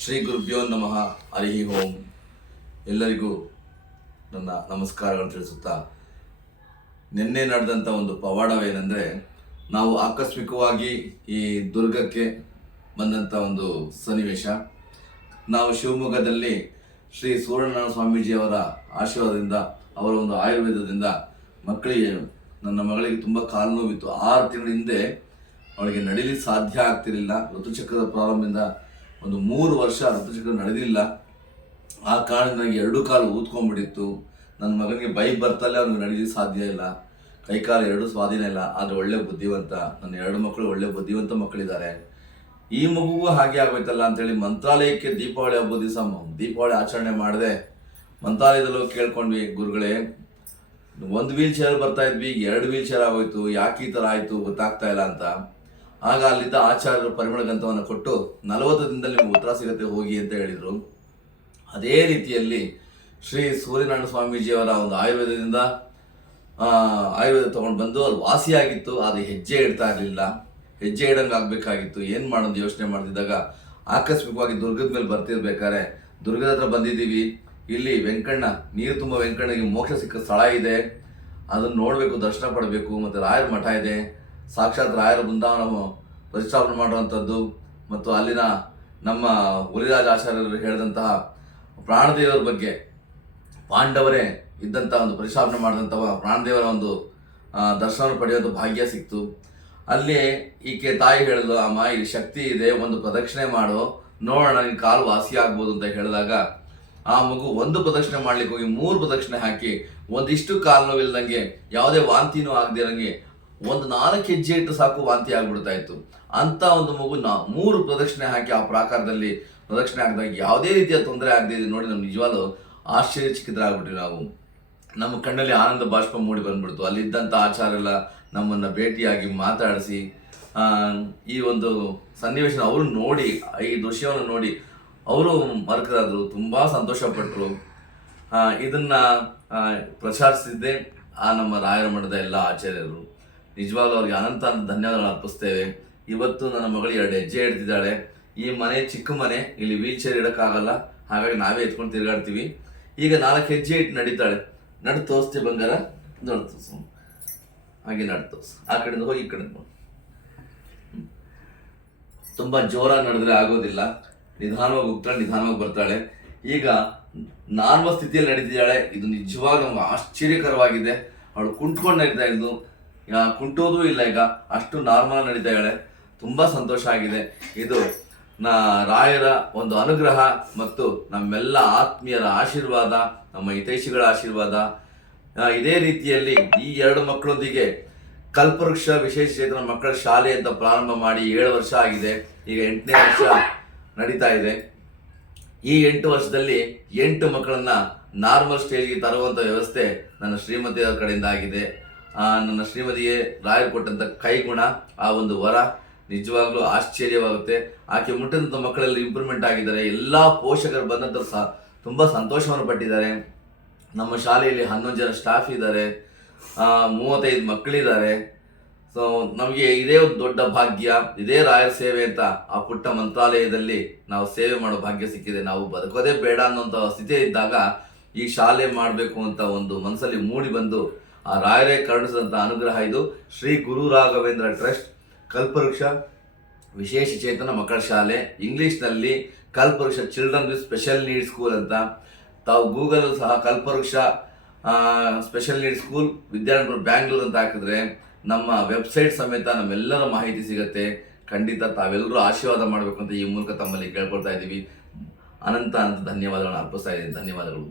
ಶ್ರೀ ಗುರುಭ್ಯೋ ನಮಃ ಹರಿ ಓಂ. ಎಲ್ಲರಿಗೂ ನನ್ನ ನಮಸ್ಕಾರಗಳನ್ನು ತಿಳಿಸುತ್ತಾ, ನಿನ್ನೆ ನಡೆದಂಥ ಒಂದು ಪವಾಡವೇನೆಂದರೆ, ನಾವು ಆಕಸ್ಮಿಕವಾಗಿ ಈ ದುರ್ಗಕ್ಕೆ ಬಂದಂಥ ಒಂದು ಸನ್ನಿವೇಶ. ನಾವು ಶಿವಮೊಗ್ಗದಲ್ಲಿ ಶ್ರೀ ಸೂರ್ಯನಾರಾಯಣ ಸ್ವಾಮೀಜಿಯವರ ಆಶೀರ್ವಾದದಿಂದ, ಅವರ ಒಂದು ಆಯುರ್ವೇದದಿಂದ ನನ್ನ ಮಗಳಿಗೆ ತುಂಬ ಕಾಲು ನೋವಿತ್ತು. 6 ತಿಂಗಳ ಹಿಂದೆ ಅವಳಿಗೆ ನಡೀಲಿಕ್ಕೆ ಸಾಧ್ಯ ಆಗ್ತಿರಲಿಲ್ಲ. ಋತುಚಕ್ರದ ಪ್ರಾರಂಭದಿಂದ ಒಂದು 3 ವರ್ಷ ಋತುಚಕ್ರ ನಡೆದಿಲ್ಲ. ಆ ಕಾರಣದಿಂದ 2 ಕಾಲು ಊದ್ಕೊಂಡ್ಬಿಟ್ಟಿತ್ತು. ನನ್ನ ಮಗನಿಗೆ ಬೈಕ್ ಬರ್ತಲ್ಲೇ ಅವ್ನಿಗೆ ನಡೀಲಿಕ್ಕೆ ಸಾಧ್ಯ ಇಲ್ಲ, ಕೈಕಾಲು 2 ಸ್ವಾಧೀನ ಇಲ್ಲ. ಆದರೆ ಒಳ್ಳೆ ಬುದ್ಧಿವಂತ, ನನ್ನ 2 ಮಕ್ಕಳು ಒಳ್ಳೆ ಬುದ್ಧಿವಂತ ಮಕ್ಕಳಿದ್ದಾರೆ. ಈ ಮಗುಗೂ ಹಾಗೆ ಆಗೋಯ್ತಲ್ಲ ಅಂತೇಳಿ ಮಂತ್ರಾಲಯಕ್ಕೆ ದೀಪಾವಳಿ ಹಬ್ಬದ ದಿವಸ ದೀಪಾವಳಿ ಆಚರಣೆ ಮಾಡಿದೆ. ಮಂತ್ರಾಲಯದಲ್ಲೂ ಕೇಳ್ಕೊಂಡ್ವಿ, ಗುರುಗಳೇ 1 ವೀಲ್ ಚೇರ್ ಬರ್ತಾ ಇದ್ವಿ, 2 ವೀಲ್ ಚೇರ್ ಆಗೋಯ್ತು, ಯಾಕೆ ಈ ಥರ ಆಯಿತು ಗೊತ್ತಾಗ್ತಾ ಇಲ್ಲ ಅಂತ. ಆಗ ಅಲ್ಲಿದ್ದ ಆಚಾರ್ಯರು ಪರಿಮಳ ಗಂಧವನ್ನು ಕೊಟ್ಟು 40 ದಿನದಲ್ಲಿ ನಿಮಗೆ ಉತ್ತರ ಸಿಗುತ್ತೆ ಹೋಗಿ ಅಂತ ಹೇಳಿದರು. ಅದೇ ರೀತಿಯಲ್ಲಿ ಶ್ರೀ ಸೂರ್ಯನಾರಾಯಣ ಸ್ವಾಮೀಜಿಯವರ ಒಂದು ಆಯುರ್ವೇದ ತೊಗೊಂಡು ಬಂದು ಅದು ವಾಸಿಯಾಗಿತ್ತು. ಅದು ಹೆಜ್ಜೆ ಇಡ್ತಾ ಇರಲಿಲ್ಲ, ಹೆಜ್ಜೆ ಇಡಂಗೆ ಆಗಬೇಕಾಗಿತ್ತು. ಏನು ಮಾಡೋದು ಯೋಚನೆ ಮಾಡ್ತಿದ್ದಾಗ ಆಕಸ್ಮಿಕವಾಗಿ ದುರ್ಗದ ಮೇಲೆ ಬರ್ತಿರ್ಬೇಕಾದ್ರೆ ದುರ್ಗದ ಹತ್ರ ಬಂದಿದ್ದೀವಿ. ಇಲ್ಲಿ ವೆಂಕಣ್ಣ, ನೀರು ತುಂಬ ವೆಂಕಣ್ಣಗೆ ಮೋಕ್ಷ ಸಿಕ್ಕ ಸ್ಥಳ ಇದೆ, ಅದನ್ನು ನೋಡಬೇಕು, ದರ್ಶನ ಪಡಬೇಕು. ಮತ್ತು ರಾಯರ ಮಠ ಇದೆ, ಸಾಕ್ಷಾತ್ ರಾಯರ ಬೃಂದಾವನ ಪ್ರತಿಷ್ಠಾಪನೆ ಮಾಡುವಂಥದ್ದು. ಮತ್ತು ಅಲ್ಲಿನ ನಮ್ಮ ಹುಲಿರಾಜ ಆಚಾರ್ಯರು ಹೇಳಿದಂತಹ ಪ್ರಾಣದೇವರ ಬಗ್ಗೆ, ಪಾಂಡವರೇ ಇದ್ದಂಥ ಒಂದು ಪ್ರತಿಷ್ಠಾಪನೆ ಮಾಡಿದಂಥ ಪ್ರಾಣದೇವರ ಒಂದು ದರ್ಶನ ಪಡೆಯುವಂಥ ಭಾಗ್ಯ ಸಿಕ್ತು. ಅಲ್ಲಿ ಈಕೆ ತಾಯಿ ಹೇಳಿದ್ಲು, ಅಮ್ಮ ಇಲ್ಲಿ ಶಕ್ತಿ ಇದೆ, ಒಂದು ಪ್ರದಕ್ಷಿಣೆ ಮಾಡು, ನೋಡೋಣ ನಿನ್ನ ಕಾಲು ವಾಸಿ ಆಗ್ಬೋದು ಅಂತ ಹೇಳಿದಾಗ ಆ ಮಗು 1 ಪ್ರದಕ್ಷಿಣೆ ಮಾಡ್ಲಿಕ್ಕೆ ಹೋಗಿ 3 ಪ್ರದಕ್ಷಿಣೆ ಹಾಕಿ ಒಂದಿಷ್ಟು ಕಾಲು ನೋವಿಲ್ದಂಗೆ, ಯಾವುದೇ ವಾಂತಿನೂ ಆಗದಿರಂಗೆ 4 ಹೆಜ್ಜೆ ಇಟ್ಟು ಸಾಕು ವಾಂತಿ ಆಗ್ಬಿಡ್ತಾ ಇತ್ತು. ಅಂತ ಒಂದು ಮಗು 3 ಪ್ರದಕ್ಷಿಣೆ ಹಾಕಿ ಆ ಪ್ರಾಕಾರದಲ್ಲಿ ಪ್ರದಕ್ಷಿಣೆ ಹಾಕಿದಾಗ ಯಾವುದೇ ರೀತಿಯ ತೊಂದರೆ ಆಗದೆ ನೋಡಿ ನಮ್ಗೆ ನಿಜವಾಗ್ಲೂ ಆಶ್ಚರ್ಯಚಕಿತರಾಗ್ಬಿಟ್ವಿ. ನಾವು ನಮ್ಮ ಕಣ್ಣಲ್ಲಿ ಆನಂದ ಬಾಷ್ಪ ಮೂಡಿ ಬಂದ್ಬಿಡ್ತು. ಅಲ್ಲಿದ್ದಂಥ ಆಚಾರ್ಯರೆಲ್ಲ ನಮ್ಮನ್ನು ಭೇಟಿಯಾಗಿ ಮಾತಾಡಿಸಿ ಈ ಒಂದು ಸನ್ನಿವೇಶ ಅವರು ನೋಡಿ, ಈ ದೃಶ್ಯವನ್ನು ನೋಡಿ ಅವರು ಮರಕರಾದರು, ತುಂಬ ಸಂತೋಷಪಟ್ಟರು. ಇದನ್ನು ಪ್ರಚಾರಿಸಿದ್ದೆ ನಮ್ಮ ರಾಯರ ಮಠದ ಎಲ್ಲ ಆಚಾರ್ಯರು. ನಿಜವಾಗ್ಲೂ ಅವ್ರಿಗೆ ಅನಂತ ಧನ್ಯವಾದಗಳನ್ನು ಅರ್ಪಿಸ್ತೇವೆ. ಇವತ್ತು ನನ್ನ ಮಗಳು 2 ಹೆಜ್ಜೆ ಇಡ್ತಿದ್ದಾಳೆ. ಈ ಮನೆ ಚಿಕ್ಕ ಮನೆ, ಇಲ್ಲಿ ವೀಲ್ ಚೇರ್ ಇಡೋಕ್ಕಾಗಲ್ಲ, ಹಾಗಾಗಿ ನಾವೇ ಎತ್ಕೊಂಡು ತಿರುಗಾಡ್ತೀವಿ. ಈಗ 4 ಹೆಜ್ಜೆ ಇಟ್ಟು ನಡೀತಾಳೆ. ನಡು ತೋರಿಸ್ತೀವಿ ಬಂಗಾರ, ನೋಡಿ ತೋರಿಸು, ಹಾಗೆ ನಡು ತೋರಿಸು, ಆ ಕಡೆಯಿಂದ ಹೋಗಿ ಈ ಕಡೆಯಿಂದ. ತುಂಬ ಜೋರಾಗಿ ನಡೆದ್ರೆ ಆಗೋದಿಲ್ಲ, ನಿಧಾನವಾಗಿ ಹೋಗ್ತಾಳೆ, ನಿಧಾನವಾಗಿ ಬರ್ತಾಳೆ. ಈಗ ನಾರ್ಮಲ್ ಸ್ಥಿತಿಯಲ್ಲಿ ನಡೀತಿದ್ದಾಳೆ. ಇದು ನಿಜವಾಗ ನಮ್ಗೆ ಆಶ್ಚರ್ಯಕರವಾಗಿದೆ. ಅವಳು ಕುಂಟ್ಕೊಂಡು ನಡೀತಾ ಇದ್ದು, ಕುಂಟೋದೂ ಇಲ್ಲ, ಈಗ ಅಷ್ಟು ನಾರ್ಮಲ್ ನಡೀತಾ ಇದ್ದಾಳೆ. ತುಂಬ ಸಂತೋಷ ಆಗಿದೆ. ಇದು ರಾಯರ ಒಂದು ಅನುಗ್ರಹ ಮತ್ತು ನಮ್ಮೆಲ್ಲ ಆತ್ಮೀಯರ ಆಶೀರ್ವಾದ, ನಮ್ಮ ಹಿತೈಷಿಗಳ ಆಶೀರ್ವಾದ. ಇದೇ ರೀತಿಯಲ್ಲಿ ಈ 2 ಮಕ್ಕಳೊಂದಿಗೆ ಕಲ್ಪವೃಕ್ಷ ವಿಶೇಷ ಚೇತನ ಮಕ್ಕಳ ಶಾಲೆ ಅಂತ ಪ್ರಾರಂಭ ಮಾಡಿ 7 ವರ್ಷ ಆಗಿದೆ. ಈಗ 8ನೇ ವರ್ಷ ನಡೀತಾ ಇದೆ. ಈ 8 ವರ್ಷದಲ್ಲಿ 8 ಮಕ್ಕಳನ್ನ ನಾರ್ಮಲ್ ಸ್ಟೇಜ್ಗೆ ತರುವಂಥ ವ್ಯವಸ್ಥೆ ನನ್ನ ಶ್ರೀಮತಿಯ ಕಡೆಯಿಂದ ಆಗಿದೆ. ನನ್ನ ಶ್ರೀಮತಿಗೆ ರಾಯರು ಕೊಟ್ಟಂಥ ಕೈಗುಣ, ಆ ಒಂದು ವರ ನಿಜವಾಗ್ಲೂ ಆಶ್ಚರ್ಯವಾಗುತ್ತೆ. ಆಕೆ ಮುಟ್ಟಿದಂಥ ಮಕ್ಕಳೆಲ್ಲ ಇಂಪ್ರೂವ್ಮೆಂಟ್ ಆಗಿದ್ದಾರೆ. ಎಲ್ಲ ಪೋಷಕರು ಬಂದಂಥ ತುಂಬ ಸಂತೋಷವನ್ನು ಪಟ್ಟಿದ್ದಾರೆ. ನಮ್ಮ ಶಾಲೆಯಲ್ಲಿ 11 ಜನ ಸ್ಟಾಫ್ ಇದ್ದಾರೆ, 35 ಮಕ್ಕಳಿದ್ದಾರೆ. ಸೊ ನಮಗೆ ಇದೇ ಒಂದು ದೊಡ್ಡ ಭಾಗ್ಯ, ಇದೇ ರಾಯರ ಸೇವೆ ಅಂತ ಆ ಪುಟ್ಟ ಮಂತ್ರಾಲಯದಲ್ಲಿ ನಾವು ಸೇವೆ ಮಾಡೋ ಭಾಗ್ಯ ಸಿಕ್ಕಿದೆ. ನಾವು ಬದುಕೋದೇ ಬೇಡ ಅನ್ನೋಂಥ ಸ್ಥಿತಿ ಇದ್ದಾಗ ಈ ಶಾಲೆ ಮಾಡಬೇಕು ಅಂತ ಒಂದು ಮನಸ್ಸಲ್ಲಿ ಮೂಡಿ ಬಂದು ಆ ರಾಯರೇ ಕರುಣಿಸಿದಂಥ ಅನುಗ್ರಹ ಇದು. ಶ್ರೀ ಗುರು ರಾಘವೇಂದ್ರ ಟ್ರಸ್ಟ್ ಕಲ್ಪವೃಕ್ಷ ವಿಶೇಷ ಚೇತನ ಮಕ್ಕಳ ಶಾಲೆ, ಇಂಗ್ಲೀಷ್ನಲ್ಲಿ ಕಲ್ಪವೃಕ್ಷ children with special need school ಅಂತ. ತಾವು ಗೂಗಲ್ ಸಹ ಕಲ್ಪವೃಕ್ಷ special need school Vidyanagar Bangalore ಅಂತ ಹಾಕಿದ್ರೆ ನಮ್ಮ ವೆಬ್ಸೈಟ್ ಸಮೇತ ನಮ್ಮೆಲ್ಲರ ಮಾಹಿತಿ ಸಿಗುತ್ತೆ. ಖಂಡಿತ ತಾವೆಲ್ಲರೂ ಆಶೀರ್ವಾದ ಮಾಡಬೇಕು ಅಂತ ಈ ಮೂಲಕ ತಮ್ಮಲ್ಲಿ ಕೇಳ್ಕೊಳ್ತಾ ಇದ್ದೀವಿ. ಅನಂತ ಧನ್ಯವಾದಗಳನ್ನು ಅರ್ಪಿಸ್ತಾ ಇದ್ದೀನಿ. ಧನ್ಯವಾದಗಳು.